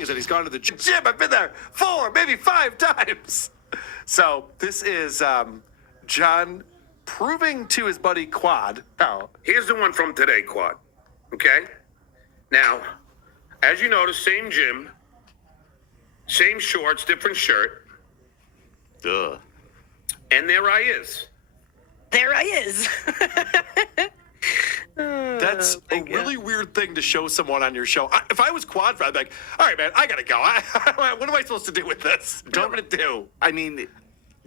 thing is that he's gone to the gym. I've been there 4, maybe 5 times. So this is John proving to his buddy Quad. Now, here's the one from today, Quad. Okay? Now, as you notice, same gym, same shorts, different shirt. Duh. And there I is. There I is. That's a really weird thing to show someone on your show. If I was Quad, I'd be like, all right, man, I got to go. What am I supposed to do with this? What am I going to do? I mean,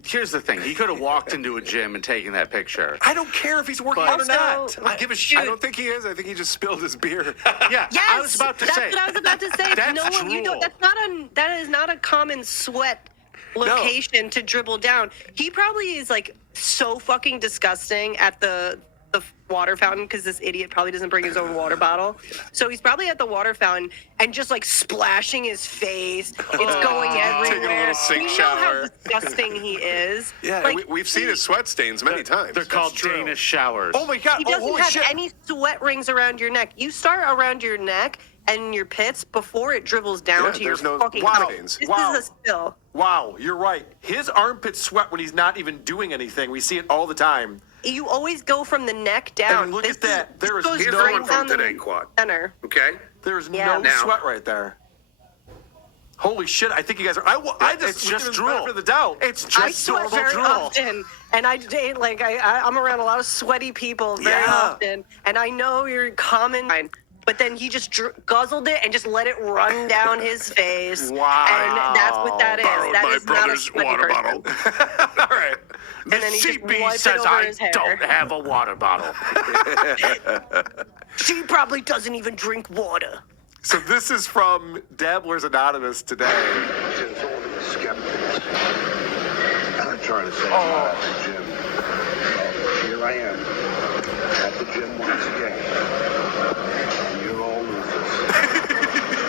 here's the thing. He could have walked into a gym and taken that picture. I don't care if he's working out or not. I don't give a shit. I don't think he is. I think he just spilled his beer. Yeah, Yes, I was about to say. That's what I was about to say. That's no one, drool. that is not a common sweat location to dribble down. He probably is like so fucking disgusting at the water fountain because this idiot probably doesn't bring his own water bottle. So he's probably at the water fountain and just like splashing his face. It's going everywhere. Taking a little sink we know how shower. disgusting he is. Yeah, like, we've seen his sweat stains many times. They're called true. Danish showers. Oh my God. He Oh, doesn't holy have shit. any sweat rings around your neck. You start around your neck and your pits before it dribbles down Yeah, to your there's no fucking sweat mouth. stains. This Wow. is a spill. Wow, you're right. His armpits sweat when he's not even doing anything. We see it all the time. You always go from the neck down. And look at that. There is Here's no the one from down today, the Quad. center. Okay? There's Yeah. no Now- sweat right there. Holy shit! I think you guys are. It's just give him drool. benefit of the doubt. It's I just sweat normal very drool. often, and I'm around a lot of sweaty people very Yeah. often, and I know you're common. But then he just guzzled it and just let it run down his face. Wow. And that's what that is. Borrowed That my is not a brother's sweaty water person. bottle. All right. And then he just CB wiped it says over I his hair. don't have a water bottle. She probably doesn't even drink water. So this is from Dabblers Anonymous today. Since all these skeptics are trying to say I'm at the gym. Well, here I am at the gym once again. And you're all losers.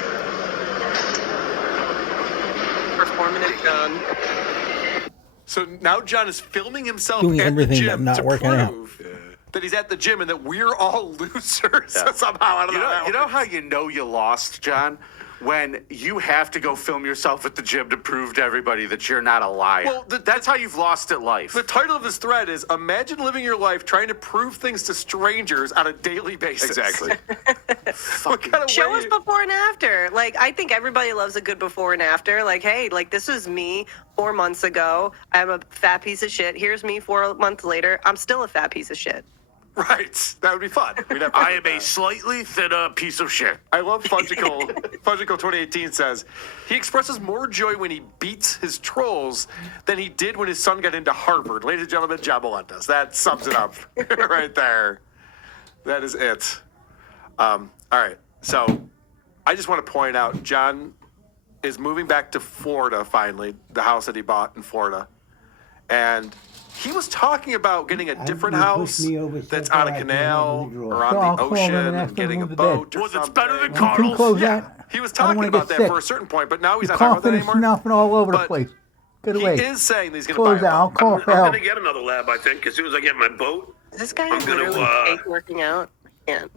Performative John. So now John is filming himself Doing at everything the but gym not to working out. prove that he's at the gym and that we're all losers somehow. I don't know. You know how you know you lost, John? When you have to go film yourself at the gym to prove to everybody that you're not a liar. Well, That's how you've lost at life. The title of this thread is Imagine Living Your Life Trying to Prove Things to Strangers on a Daily Basis. Exactly. What kind of Show way- us before and after. Like, I think everybody loves a good before and after. Like, hey, like, this was me 4 months ago. I'm a fat piece of shit. Here's me 4 months later. I'm still a fat piece of shit. Right. That would be fun. We'd have fun I with am a that. slightly thinner piece of shit. I love Fungical. Fungical 2018 says, he expresses more joy when he beats his trolls than he did when his son got into Harvard. Ladies and gentlemen, John Melendez. That sums it up right there. That is it. All right. So I just want to point out, John is moving back to Florida finally, the house that he bought in Florida. And he was talking about getting a different house that's on a canal or on the ocean and getting a boat or Well, it's something. better than Can you Carl's. close Yeah, that? he was I don't talking wanna about get that sick. for a certain point, but now he's You're not talking about that coughing and anymore. snuffing all over the But place. Get He away. is saying that he's going Close to that. buy a I'll boat. call for I'm help. going to get another lab, I think, as soon as I get my boat. This guy I'm is gonna, literally fake working out. I can't.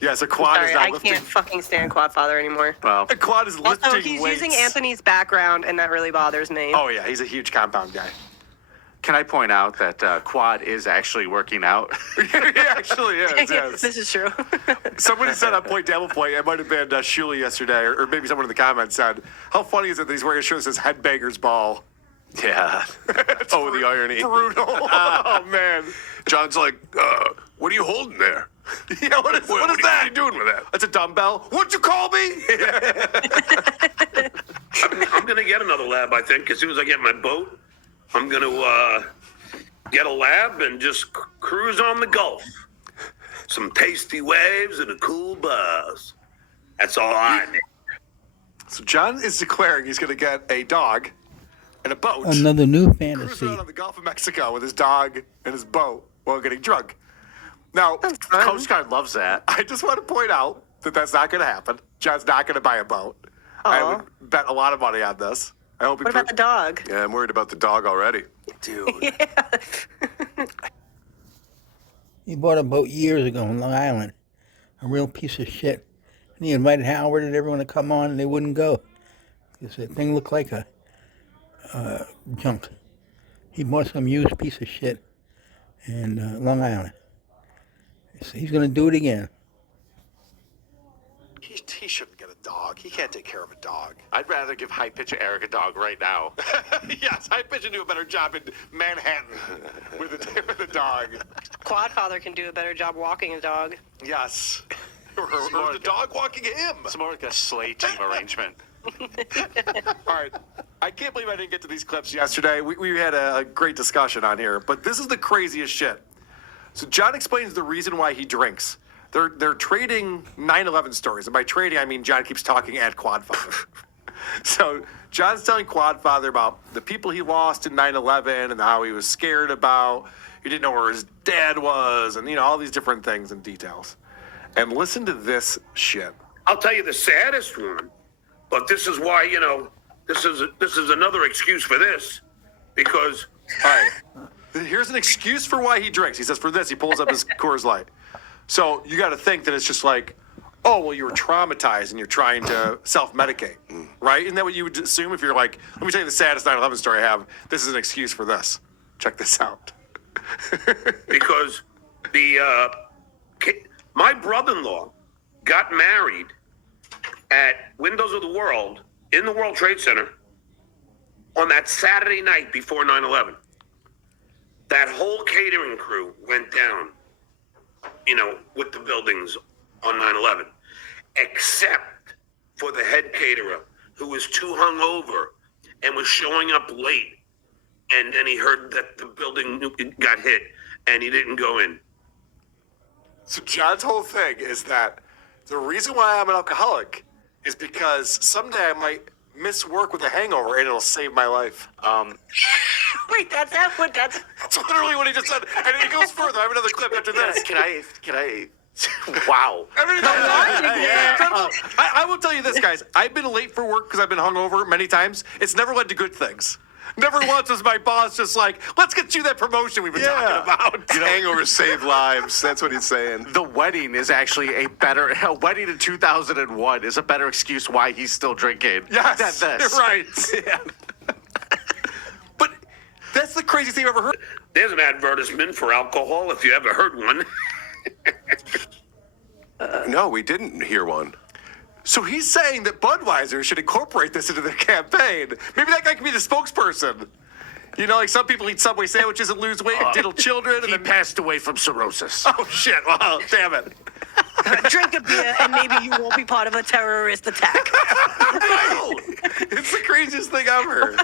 Yeah, so Quad Sorry, is not I lifting. can't fucking stand Quadfather anymore. Well, Quad is lifting Also, he's weights. using Anthony's background, and that really bothers me. Oh yeah, he's a huge compound guy. can I point out that Quad is actually working out? He actually is. Yes. This is true. Somebody said on Point Devil Point, it might have been Shuli yesterday, or maybe someone in the comments said, how funny is it that he's wearing a shirt that says Headbangers Ball? Yeah. Oh, the irony. Brutal. Oh, man. John's like, what are you holding there? Yeah, what is What are that? you doing with that? That's a dumbbell. What'd you call me? I'm going to get another lab, I think, as soon as I get my boat. I'm going to get a lab and just cruise on the Gulf. Some tasty waves and a cool buzz. That's all I need. So John is declaring he's going to get a dog and a boat. Another new Cruise fantasy. around on the Gulf of Mexico with his dog and his boat while getting drunk. Now, Coast Guard loves that. I just want to point out that that's not going to happen. John's not going to buy a boat. I would bet a lot of money on this. I hope he What about the dog? Yeah, I'm worried about the dog already. dude. He bought a boat years ago in Long Island. A real piece of shit. And he invited Howard and everyone to come on, and they wouldn't go. Because the thing looked like a junk. He bought some used piece of shit in Long Island. So he's going to do it again. He shouldn't get a dog. He can't take care of a dog. I'd rather give High Pitch Eric a dog right now. Yes, I bet you do a better job in Manhattan with a dog. Quadfather can do a better job walking a dog. Yes. Or the dog walking him. It's more like a sleigh team arrangement. All right. I can't believe I didn't get to these clips yesterday. We had a great discussion on here, but this is the craziest shit. So John explains the reason why he drinks. They're trading 9/11 stories, and by trading I mean John keeps talking at Quadfather. So John's telling Quadfather about the people he lost in 9/11 and how he was scared about. He didn't know where his dad was, and all these different things and details. And listen to this shit. I'll tell you the saddest one, but this is why, this is another excuse for this, because All right. Here's an excuse for why he drinks. He says for this, he pulls up his Coors Light. So you got to think that it's just like, oh, well, you were traumatized and you're trying to self-medicate, right? Isn't that what you would assume if you're like, let me tell you the saddest 9/11 story I have. This is an excuse for this. Check this out. because my brother-in-law got married at Windows of the World in the World Trade Center on that Saturday night before 9/11. That whole catering crew went down, with the buildings on 9/11, except for the head caterer who was too hungover and was showing up late. And then he heard that the building got hit and he didn't go in. So John's whole thing is that the reason why I'm an alcoholic is because someday I might miss work with a hangover and it'll save my life. Wait, that's what that's. That's literally what he just said. And he goes further. I have another clip after this. Can I? Wow. I will tell you this, guys. I've been late for work because I've been hungover many times. It's never led to good things. Never once was my boss just like, let's get you that promotion we've been talking about. Hangovers save lives. That's what he's saying. The wedding is actually a wedding in 2001 is a better excuse why he's still drinking. Yes, than this. right. Yeah. But that's the craziest thing I've ever heard. There's an advertisement for alcohol if you ever heard one. No, we didn't hear one. So he's saying that Budweiser should incorporate this into their campaign. Maybe that guy can be the spokesperson. Like some people eat Subway sandwiches and lose weight and diddle children. He passed away from cirrhosis. Oh, shit. Well, damn it. Drink a beer and maybe you won't be part of a terrorist attack. No! It's the craziest thing ever.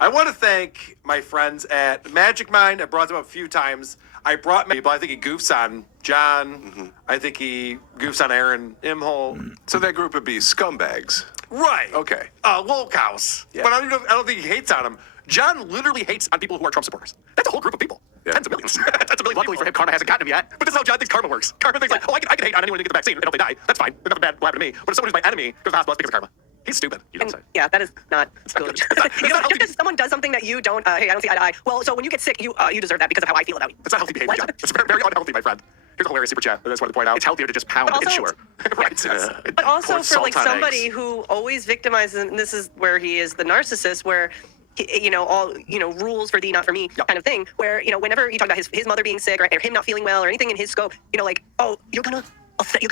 I want to thank my friends at Magic Mind. I brought them up a few times. I brought people. I think he goofs on John. Mm-hmm. I think he goofs on Aaron Imholt. So that group would be scumbags. Right. Okay. Woke house. Yeah. But I don't think he hates on him. John literally hates on people who are Trump supporters. That's a whole group of people. Yeah. Tens of millions. Tens of millions. Luckily for him, karma hasn't gotten him yet. But this is how John thinks karma works. Karma thinks like, I can hate on anyone who gets the vaccine and if they die. That's fine. Nothing bad will happen to me. But if someone who's my enemy goes to the hospital, it's because of karma. He's stupid. You don't say. Yeah, that is not good. not healthy. If someone does something that you don't, hey, I don't see eye to eye. Well, so when you get sick, you deserve that because of how I feel about you. It's not healthy behavior, John. It's very, very unhealthy, my friend. Here's a hilarious super chat. I just wanted to point out. It's healthier to just pound But also- Ensure. Right. Yes. But also Pour for salt like on somebody eggs. who always victimizes, and this is where he is the narcissist, where all rules for thee, not for me, kind of thing. Where whenever you talk about his mother being sick or him not feeling well or anything in his scope, like, oh, you're gonna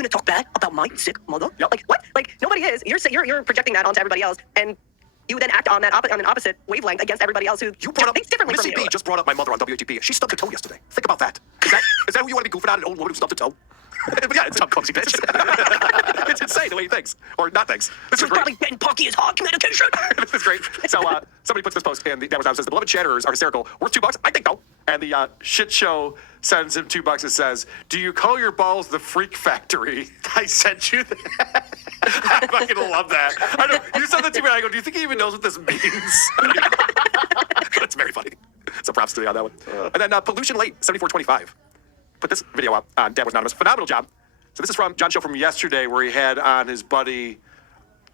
talk bad about my sick mother? Yep. Like what? Like nobody is. You're projecting that onto everybody else, and you then act on that on an opposite wavelength against everybody else who You brought up thinks differently Missy from you. B just brought up my mother on WATP. She stubbed her toe yesterday. Think about that. Is that who you want to be goofing on, an old woman who stubbed her toe? But yeah, it's clumsy bitch. It's insane the way he thinks or not thinks. This is He was great. probably getting Punky his hog medication. This is great. So somebody puts this post, and that was says the beloved chatterers are hysterical. Worth $2? I think so. And the shit show sends him $2 and says, "Do you call your balls the Freak Factory?" I sent you that. I fucking love that. I know you said that to me. And I go, "Do you think he even knows what this means?" It's very funny. So props to me on that one. And then Pollution Late 7425 put this video up on Dad Was Anonymous. Phenomenal job. So this is from John's show from yesterday, where he had on his buddy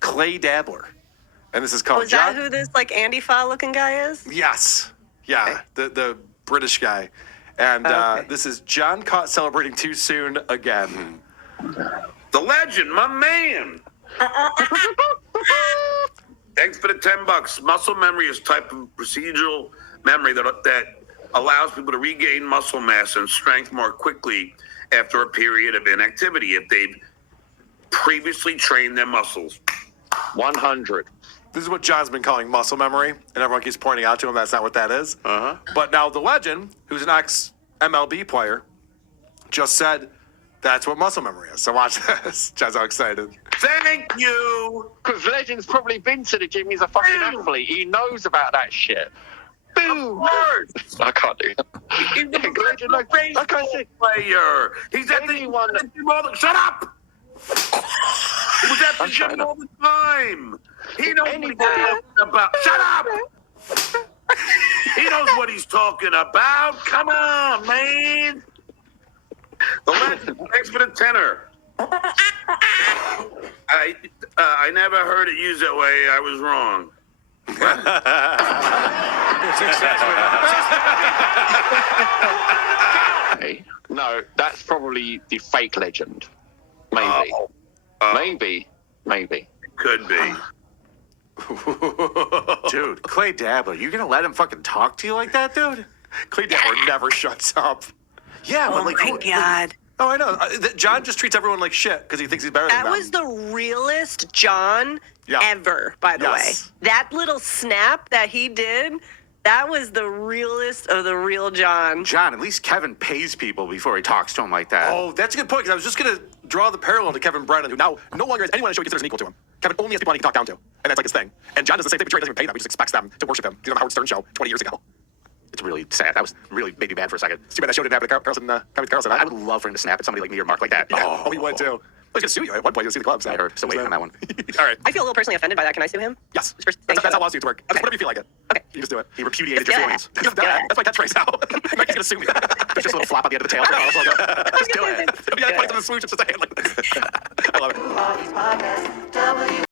Clay Dabbler, and this is called Oh, is that who this like Andy Fa looking guy is? Yes. Yeah, the British guy. And this is John caught celebrating too soon again. The legend, my man. Thanks for the $10. Muscle memory is a type of procedural memory that allows people to regain muscle mass and strength more quickly after a period of inactivity if they've previously trained their muscles. 100. This is what John's been calling muscle memory, and everyone keeps pointing out to him that's not what that is. But now the legend, who's an ex-MLB player, just said that's what muscle memory is. So watch this. John's all excited. Thank you. Because Legend's probably been to the gym. He's a fucking athlete. He knows about that shit. Boom. I can't do that. He's a Legend, professional baseball player. He's at the Anyone that- gym all the. Shut up. He was at the gym all the time. He knows what he's talking about. Shut up. He knows what he's talking about. Come on, man. The legend. Thanks for the tenor. I never heard it used that way. I was wrong. Hey, no, that's probably the fake Legend. Maybe. Maybe. Could be. Dude, Clay Dabbler, you gonna let him fucking talk to you like that, dude? Clay Dabbler never shuts up. Yeah, Oh but like, my who- God. Oh, I know. John just treats everyone like shit because he thinks he's better than That them. was the realest John Yeah. ever, by the Yes. way. That little snap that he did, that was the realest of the real John. John, at least Kevin pays people before he talks to him like that. Oh, that's a good point because I was just going to draw the parallel to Kevin Brennan, who now no longer has anyone on the show he considers an equal to him. Kevin only has people on he can talk down to, and that's like his thing. And John does the same thing, but he doesn't even pay them. He just expects them to worship him. He's on the Howard Stern show 20 years ago. It's really sad. That was really made me mad for a second. It's too bad that show didn't happen at Carlson, Comedy Carlson. I would love for him to snap at somebody like me or Mark like that. Yeah. Oh, he would too. Well, he's going to sue you at one point. You'll see the clubs. I heard. Still waiting on that one. All right. I feel a little personally offended by that. Can I sue him? Yes. First, That's thank how you. lawsuits work. Okay. Whatever you feel like it. Okay. You just do it. He repudiated Let's your do it. feelings. That's my catchphrase now. Mike's going to sue me. There's just a little flop on the end of the tail. Just do it. Yeah, I put them in the swoosh. It's just a hand like this. I love it.